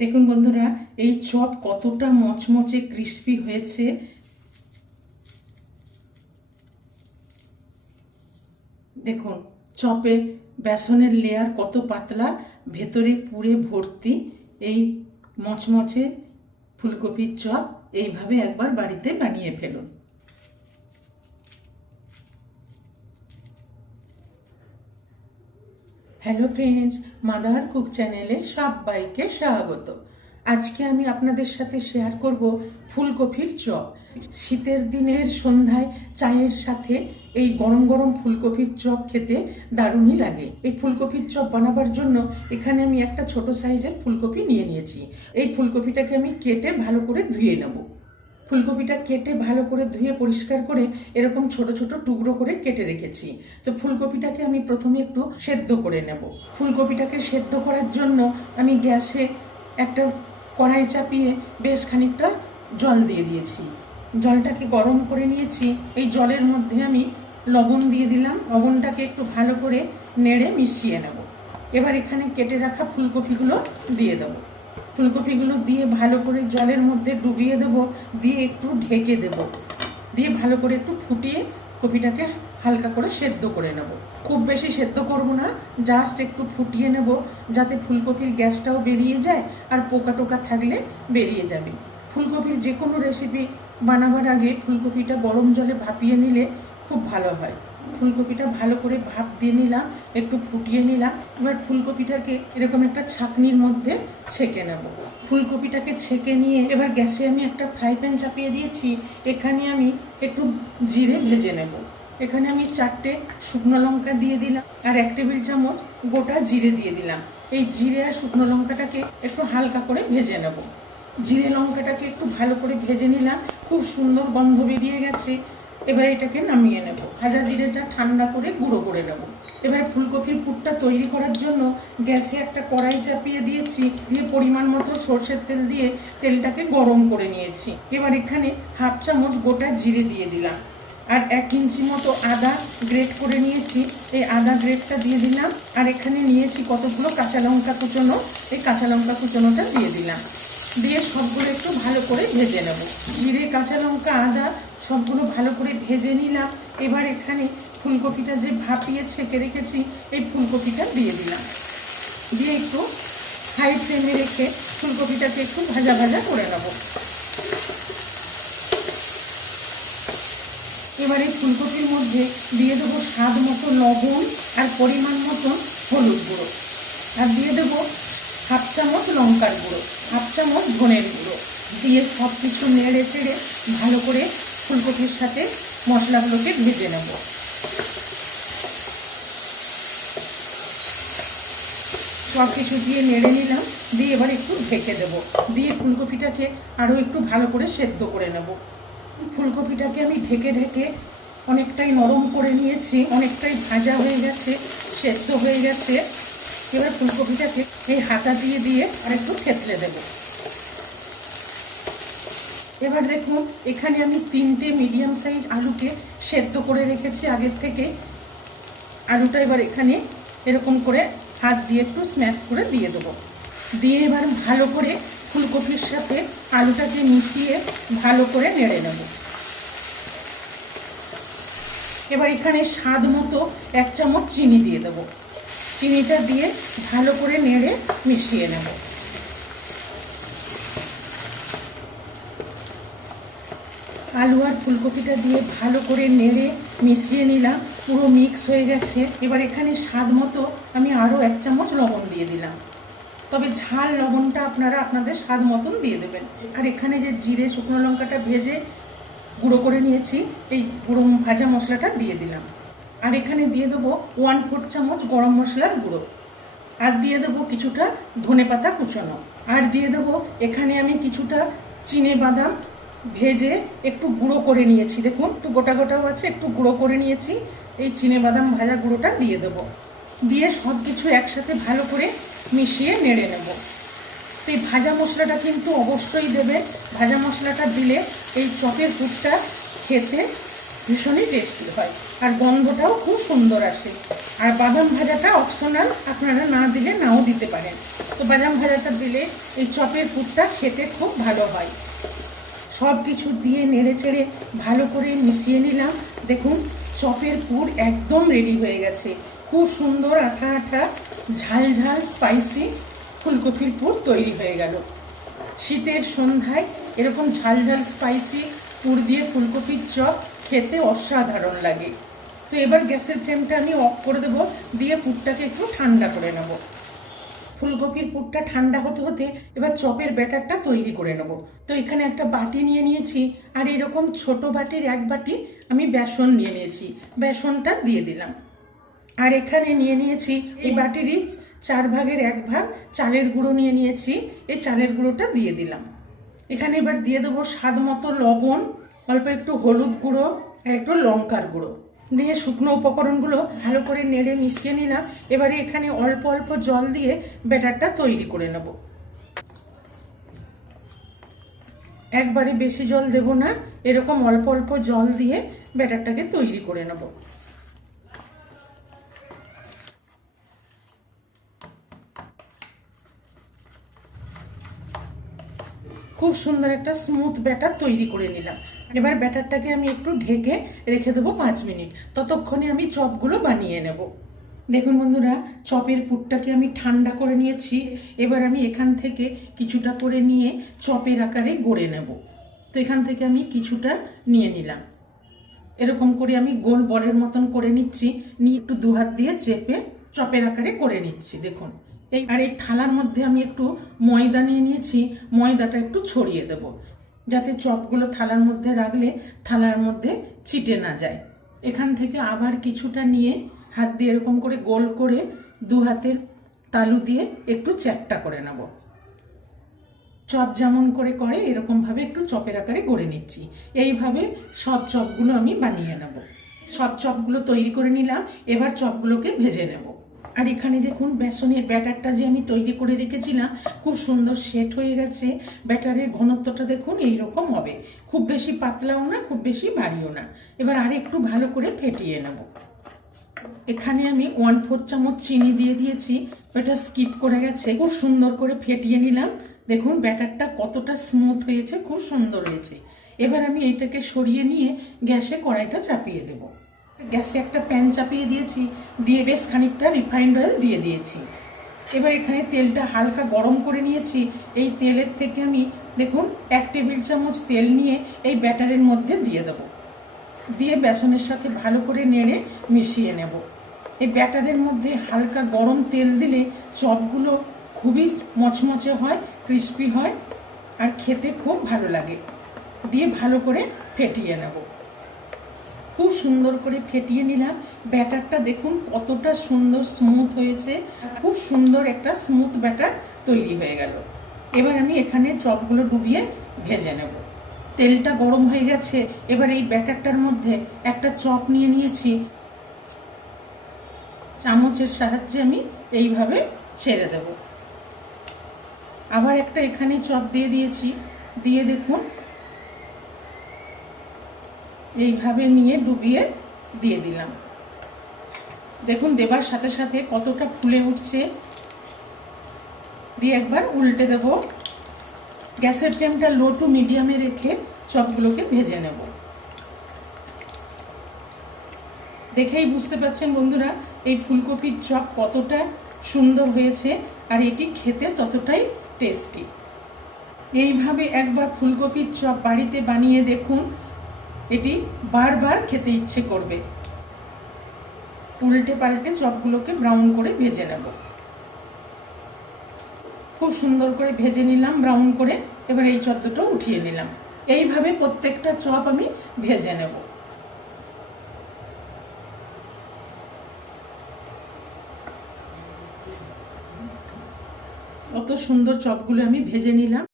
দেখুন বন্ধুরা, এই চপ কতটা মচমচে ক্রিস্পি হয়েছে। দেখুন চপে বেসনের লেয়ার কত পাতলা, ভেতরে পুরে ভর্তি। এই মচমচে ফুলকপির চপ এইভাবে একবার বাড়িতে বানিয়ে ফেলুন। হ্যালো ফ্রেন্ডস, মাদার কুক চ্যানেলে সবাইকে স্বাগত। আজকে আমি আপনাদের সাথে শেয়ার করব ফুলকপির চপ। শীতের দিনের সন্ধ্যায় চায়ের সাথে এই গরম গরম ফুলকপির চপ খেতে দারুণই লাগে। এই ফুলকপির চপ বানাবার জন্য এখানে আমি একটা ছোট সাইজের ফুলকপি নিয়ে নিয়েছি। এই ফুলকপিটাকে আমি কেটে ভালো করে ধুয়ে নেব। ফুলকপিটা কেটে ভালো করে ধুয়ে পরিষ্কার করে এরকম ছোট ছোট টুকরো করে কেটে রেখেছি। তো ফুলকপিটাকে আমি প্রথমে একটু সেদ্ধ করে নেব। ফুলকপিটাকে সেদ্ধ করার জন্য আমি গ্যাসে একটা কড়াই চাপিয়ে বেশ খানিকটা জল দিয়ে দিয়েছি। জলটাকে গরম করে নিয়েছি। এই জলের মধ্যে আমি লবণ দিয়ে দিলাম। লবণটাকে একটু ভালো করে নেড়ে মিশিয়ে নেব। এবার এখানে কেটে রাখা ফুলকপিগুলো দিয়ে দেবো। ফুলকপিগুলো দিয়ে ভালো করে জলের মধ্যে ডুবিয়ে দেব, দিয়ে একটু ঢেকে দেব, দিয়ে ভালো করে একটু ফুটিয়ে কপিটাকে হালকা করে সেদ্ধ করে নেব। খুব বেশি সেদ্ধ করব না, জাস্ট একটু ফুটিয়ে নেব, যাতে ফুলকপির গ্যাসটাও বেরিয়ে যায় আর পোকা টোকা থাকলে বেরিয়ে যাবে। ফুলকপির যে কোনো রেসিপি বানাবার আগে ফুলকপিটা গরম জলে ভাপিয়ে নিলে খুব ভালো হয়। ফুলকপিটা ভালো করে ভাপ দিয়ে নিলাম, একটু ফুটিয়ে নিলাম। এবার ফুলকপিটাকে এরকম একটা ছাঁকনির মধ্যে ছেঁকে নেব। ফুলকপিটাকে ছেঁকে নিয়ে এবার গ্যাসে আমি একটা ফ্রাই প্যান চাপিয়ে দিয়েছি। এখানে আমি একটু জিরে ভেজে নেব। এখানে আমি 4টে শুকনো লঙ্কা দিয়ে দিলাম আর 1 টেবিল চামচ গোটা জিরে দিয়ে দিলাম। এই জিরে আর শুকনো লঙ্কাটাকে একটু হালকা করে ভেজে নেব। জিরে লঙ্কাটাকে একটু ভালো করে ভেজে নিলাম, খুব সুন্দর গন্ধ বেরিয়ে গেছে। এবার এটাকে নামিয়ে নেব। ভাজা জিরেটা ঠান্ডা করে গুঁড়ো করে নেব। এবার ফুলকপির পুরটা তৈরি করার জন্য গ্যাসে একটা কড়াই চাপিয়ে দিয়েছি, দিয়ে পরিমাণ মতো সর্ষের তেল দিয়ে তেলটাকে গরম করে নিয়েছি। এবার এখানে 1/2 চামচ গোটা জিরে দিয়ে দিলাম আর 1 ইঞ্চি মতো আদা গ্রেট করে নিয়েছি। এই আদা গ্রেটটা দিয়ে দিলাম আর এখানে নিয়েছি কতগুলো কাঁচা লঙ্কা কুচোনো। এই কাঁচা লঙ্কা কুচোনোটা দিয়ে দিলাম, দিয়ে সবগুলো একটু ভালো করে ভেজে নেব। জিরে, কাঁচা লঙ্কা, আদা সবগুলো ভালো করে ভেজে নিলাম। এবার এখানে ফুলকপিটা যে ভাপিয়ে ছেঁকে রেখেছি এই ফুলকপিটা দিয়ে দিলাম, দিয়ে একটু হাই ফ্লেমে রেখে ফুলকপিটাকে একটু ভাজা ভাজা করে নেব। এবার এই ফুলকপির মধ্যে দিয়ে দেবো স্বাদ মতো লবণ আর পরিমাণ মতো হলুদ গুঁড়ো, আর দিয়ে দেবো 1/2 চামচ লঙ্কার গুঁড়ো, 1/2 চামচ ধনের গুঁড়ো, দিয়ে সব কিছু নেড়ে চেড়ে ভালো করে ফুলকপির সাথে মশলাগুলোকে ভেজে নেব। সব কিছু দিয়ে নেড়ে নিলাম, দিয়ে এবার একটু ঢেকে দেব, দিয়ে ফুলকপিটাকে আরও একটু ভালো করে সেদ্ধ করে নেব। ফুলকপিটাকে আমি ঢেকে ঢেকে অনেকটাই নরম করে নিয়েছি, অনেকটাই ভাজা হয়ে গেছে, সেদ্ধ হয়ে গেছে। এবার ফুলকপিটাকে এই হাতা দিয়ে দিয়ে আর একটু থেতলে দেব। এবার দেখুন এখানে আমি 3টে মিডিয়াম সাইজ আলুকে সেদ্ধ করে রেখেছি আগের থেকে। আলুটা এবার এখানে এরকম করে হাত দিয়ে একটু স্ম্যাশ করে দিয়ে দেবো, দিয়ে এবার ভালো করে ফুলকপির সাথে আলুটাকে মিশিয়ে ভালো করে নেড়ে নেব। এবার এখানে স্বাদ মতো 1 চামচ চিনি দিয়ে দেবো। চিনিটা দিয়ে ভালো করে নেড়ে মিশিয়ে নেব। আলু আর ফুলকপিটা দিয়ে ভালো করে নেড়ে মিশিয়ে নিলাম, পুরো মিক্স হয়ে গেছে। এবার এখানে স্বাদ মতো আমি আরও 1 চামচ লবণ দিয়ে দিলাম, তবে ঝাল লবণটা আপনারা আপনাদের স্বাদ মতন দিয়ে দেবেন। আর এখানে যে জিরে শুকনো লঙ্কাটা ভেজে গুঁড়ো করে নিয়েছি এই গুঁড়ো ভাজা মশলাটা দিয়ে দিলাম, আর এখানে দিয়ে দেবো 1/4 চামচ গরম মশলার গুঁড়ো, আর দিয়ে দেবো কিছুটা ধনেপাতা কুচোনো, আর দিয়ে দেবো এখানে আমি কিছুটা চিনে বাদাম ভেজে একটু গুঁড়ো করে নিয়েছি। দেখুন একটু গোটা গোটাও আছে, একটু গুঁড়ো করে নিয়েছি। এই চিনে বাদাম ভাজা গুঁড়োটা দিয়ে দেবো, দিয়ে সব কিছু একসাথে ভালো করে মিশিয়ে নেড়ে নেব। তো এই ভাজা মশলাটা কিন্তু অবশ্যই দেবে। ভাজা মশলাটা দিলে এই চপের পুরটা খেতে ভীষণই টেস্টি হয় আর গন্ধটাও খুব সুন্দর আসে। আর বাদাম ভাজাটা অপশনাল, আপনারা না দিলে নাও দিতে পারেন। তো বাদাম ভাজাটা দিলে এই চপের পুরটা খেতে খুব ভালো হয়। সব কিছু দিয়ে নেড়ে চেড়ে ভালো করে মিশিয়ে নিলাম। দেখুন চপের পুর একদম রেডি হয়ে গেছে। খুব সুন্দর আঠা আঠা ঝাল ঝাল স্পাইসি ফুলকপির পুর তৈরি হয়ে গেল। শীতের সন্ধ্যায় এরকম ঝাল ঝাল স্পাইসি পুর দিয়ে ফুলকপির চপ খেতে অসাধারণ লাগে। তো এবার গ্যাসের ফ্লেমটা আমি অফ করে দেবো, দিয়ে পুরটাকে একটু ঠান্ডা করে নেব। ফুলকপির পুরটা ঠান্ডা হতে হতে এবার চপের ব্যাটারটা তৈরি করে নেব। তো এখানে একটা বাটি নিয়ে নিয়েছি, আর এরকম ছোট বাটির 1 বাটি আমি বেসন নিয়ে নিয়েছি। বেসনটা দিয়ে দিলাম। আর এখানে নিয়ে নিয়েছি এই বাটিরই 4 ভাগের 1 ভাগ চালের গুঁড়ো নিয়ে নিয়েছি। এই চালের গুঁড়োটা দিয়ে দিলাম। এখানে এবার দিয়ে দেবো স্বাদ মতো লবণ, অল্প একটু হলুদ গুঁড়ো আর একটু লঙ্কার গুঁড়ো দিয়ে শুকনো উপকরণগুলো ভালো করে নেড়ে মিশিয়ে নিলাম। এবারে এখানে অল্প অল্প জল দিয়ে ব্যাটারটা তৈরি করে নেব। একবারে বেশি জল দেব না, এরকম অল্প অল্প জল দিয়ে ব্যাটারটাকে তৈরি করে নেব। খুব সুন্দর একটা স্মুথ ব্যাটার তৈরি করে নিলাম। এবার ব্যাটারটাকে আমি একটু ঢেকে রেখে দেবো 5 মিনিট। ততক্ষণে আমি চপগুলো বানিয়ে নেব। দেখুন বন্ধুরা, চপের পুরটাকে আমি ঠান্ডা করে নিয়েছি। এবার আমি এখান থেকে কিছুটা করে নিয়ে চপের আকারে গড়ে নেব। তো এখান থেকে আমি কিছুটা নিয়ে নিলাম। এরকম করে আমি গোল বলের মতন করে নিচ্ছি, নিয়ে একটু 2 হাত দিয়ে চেপে চপের আকারে করে নিচ্ছি। দেখুন এই থালার মধ্যে আমি একটু ময়দা নিয়ে নিয়েছি। ময়দাটা একটু ছড়িয়ে দেব, যাতে চপগুলো থালার মধ্যে রাখলে থালার মধ্যে ছিটে না যায়। এখান থেকে আবার কিছুটা নিয়ে হাত দিয়ে এরকম করে গোল করে 2 হাতের তালু দিয়ে একটু চ্যাপ্টা করে নেব। চপ যেমন করে করে এরকমভাবে একটু চপের আকারে গড়ে নিচ্ছি। এইভাবে সব চপগুলো আমি বানিয়ে নেব। সব চপগুলো তৈরি করে নিলাম। এবার চপগুলোকে ভেজে নেব। আর এখানে দেখুন বেসনের ব্যাটারটা যে আমি তৈরি করে রেখেছিলাম খুব সুন্দর সেট হয়ে গেছে। ব্যাটারের ঘনত্বটা দেখুন এইরকম হবে, খুব বেশি পাতলাও না, খুব বেশি ভারীও না। এবার আর একটু ভালো করে ফেটিয়ে নেব। এখানে আমি 1/4 চামচ চিনি দিয়ে দিয়েছি, ওটা স্কিপ করে গেছে। খুব সুন্দর করে ফেটিয়ে নিলাম। দেখুন ব্যাটারটা কতটা স্মুথ হয়েছে, খুব সুন্দর হয়েছে। এবার আমি এইটাকে সরিয়ে নিয়ে গ্যাসে কড়াইটা চাপিয়ে দেব। গ্যাসে একটা প্যান চাপিয়ে দিয়েছি, দিয়ে বেশ খানিকটা রিফাইন্ড অয়েল দিয়ে দিয়েছি। এবার এখানে তেলটা হালকা গরম করে নিয়েছি। এই তেলের থেকে আমি দেখুন 1 টেবিল চামচ তেল নিয়ে এই ব্যাটারের মধ্যে দিয়ে দেবো। দিয়ে বেসনের সাথে ভালো করে নেড়ে মিশিয়ে নেব। এই ব্যাটারের মধ্যে হালকা গরম তেল দিলে চপগুলো খুবই মচমচে হয়, ক্রিস্পি হয়, আর খেতে খুব ভালো লাগে। দিয়ে ভালো করে ফেটিয়ে নেব। খুব সুন্দর করে ফেটিয়ে নিলাম। ব্যাটারটা দেখুন কতটা সুন্দর স্মুথ হয়েছে। খুব সুন্দর একটা স্মুথ ব্যাটার তৈরি হয়ে গেল। এবার আমি এখানে চপগুলো ডুবিয়ে ভেজে নেব। তেলটা গরম হয়ে গেছে। এবার এই ব্যাটারটার মধ্যে একটা চপ নিয়ে নিয়েছি। চামচের সাহায্যে আমি এইভাবে ছেড়ে দেব। আবার একটা এখানে চপ দিয়ে দিয়েছি, দিয়ে দেখুন এইভাবে নিয়ে ডুবিয়ে দিয়ে দিলাম। দেখুন দেবার সাথে সাথে কতটা ফুলে উঠছে। দিয়ে একবার উল্টে দেব। গ্যাসের ফ্লেমটা লো টু মিডিয়ামে রেখে চপগুলোকে ভেজে নেব। দেখেই বুঝতে পারছেন বন্ধুরা এই ফুলকপির চপ কতটা সুন্দর হয়েছে, আর এটি খেতে ততটাই টেস্টি। এইভাবে একবার ফুলকপির চপ বাড়িতে বানিয়ে দেখুন, এটি বারবার খেতে ইচ্ছে করবে। উল্টে পাল্টে চপগুলোকে ব্রাউন করে ভেজে নেব। খুব সুন্দর করে ভেজে নিলাম ব্রাউন করে। এবার এই চপ দুটো উঠিয়ে নিলাম। এইভাবে প্রত্যেকটা চপ আমি ভেজে নেব। কত সুন্দর চপগুলো আমি ভেজে নিলাম।